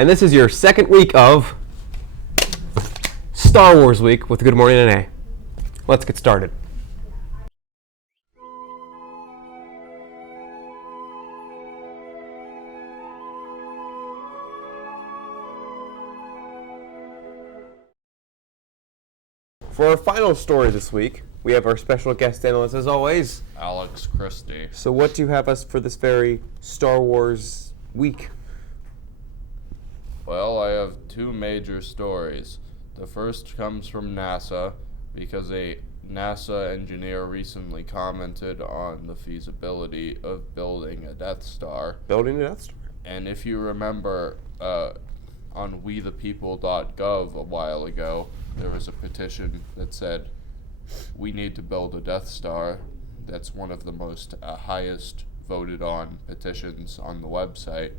And this is your second week of Star Wars Week with Good Morning NA. Let's get started. For our final story this week, we have our special guest analyst, as always, Alex Christie. So what do you have us for this very Star Wars week? Well, I have two major stories. The first comes from NASA because a NASA engineer recently commented on the feasibility of building a Death Star. Building a Death Star. And if you remember, on wethepeople.gov a while ago, there was a petition that said, we need to build a Death Star. That's one of the most highest voted on petitions on the website.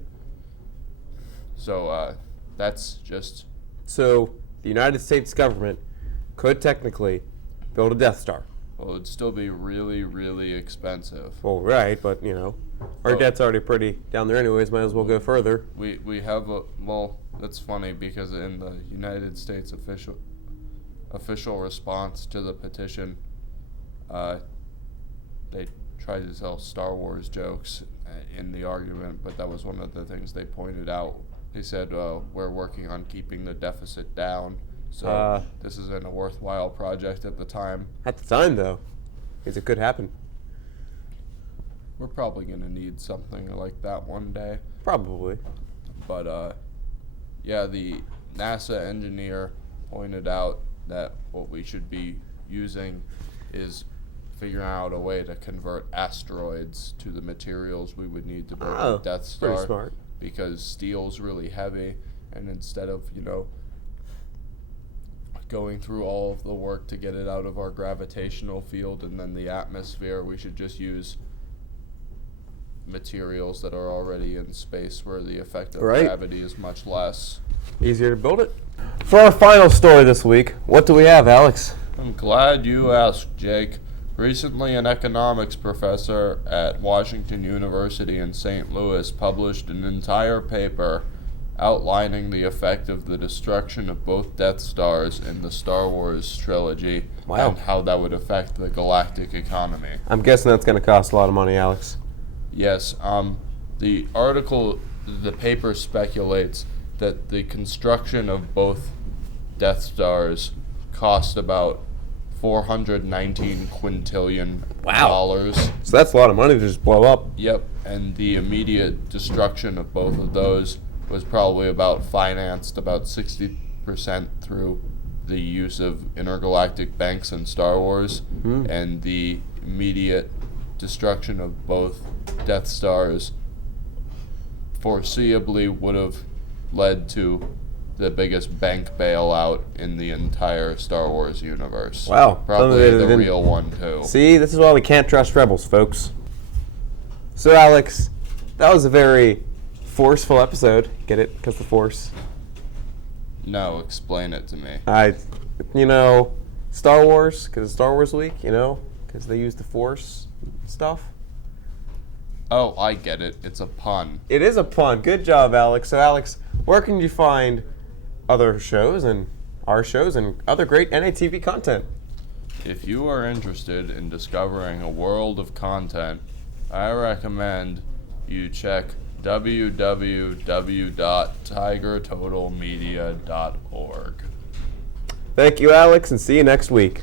So that's just... So the United States government could technically build a Death Star. Well, it'd still be really, really expensive. Well, right, but our debt's already pretty down there anyways. Might as well go further. We have a... Well, that's funny because in the United States official response to the petition, they tried to tell Star Wars jokes in the argument, but that was one of the things they pointed out. They said, we're working on keeping the deficit down, so this isn't a worthwhile project at the time. At the time, though, because it could happen. We're probably going to need something like that one day. Probably. But, yeah, the NASA engineer pointed out that what we should be using is figuring out a way to convert asteroids to the materials we would need to build a Death Star. Pretty smart. Because steel's really heavy, and instead of, going through all of the work to get it out of our gravitational field and then the atmosphere, we should just use materials that are already in space where the effect of gravity is much less. Easier to build it. For our final story this week, what do we have, Alex? I'm glad you asked, Jake. Recently, an economics professor at Washington University in St. Louis published an entire paper outlining the effect of the destruction of both Death Stars in the Star Wars trilogy and how that would affect the galactic economy. I'm guessing that's going to cost a lot of money, Alex. Yes. The paper speculates that the construction of both Death Stars cost about $419 quintillion. Wow. So that's a lot of money to just blow up. Yep, and the immediate destruction of both of those was probably financed about 60% through the use of intergalactic banks in Star Wars, and the immediate destruction of both Death Stars foreseeably would have led to the biggest bank bailout in the entire Star Wars universe. Wow. Probably the real one, too. See, this is why we can't trust rebels, folks. So, Alex, that was a very forceful episode. Get it? Because the Force. No, explain it to me. Star Wars, because it's Star Wars Week, because they use the Force stuff. Oh, I get it. It's a pun. It is a pun. Good job, Alex. So, Alex, where can you find other shows and our shows and other great NATV content? If you are interested in discovering a world of content, I recommend you check www.tigertotalmedia.org. Thank you, Alex, and see you next week.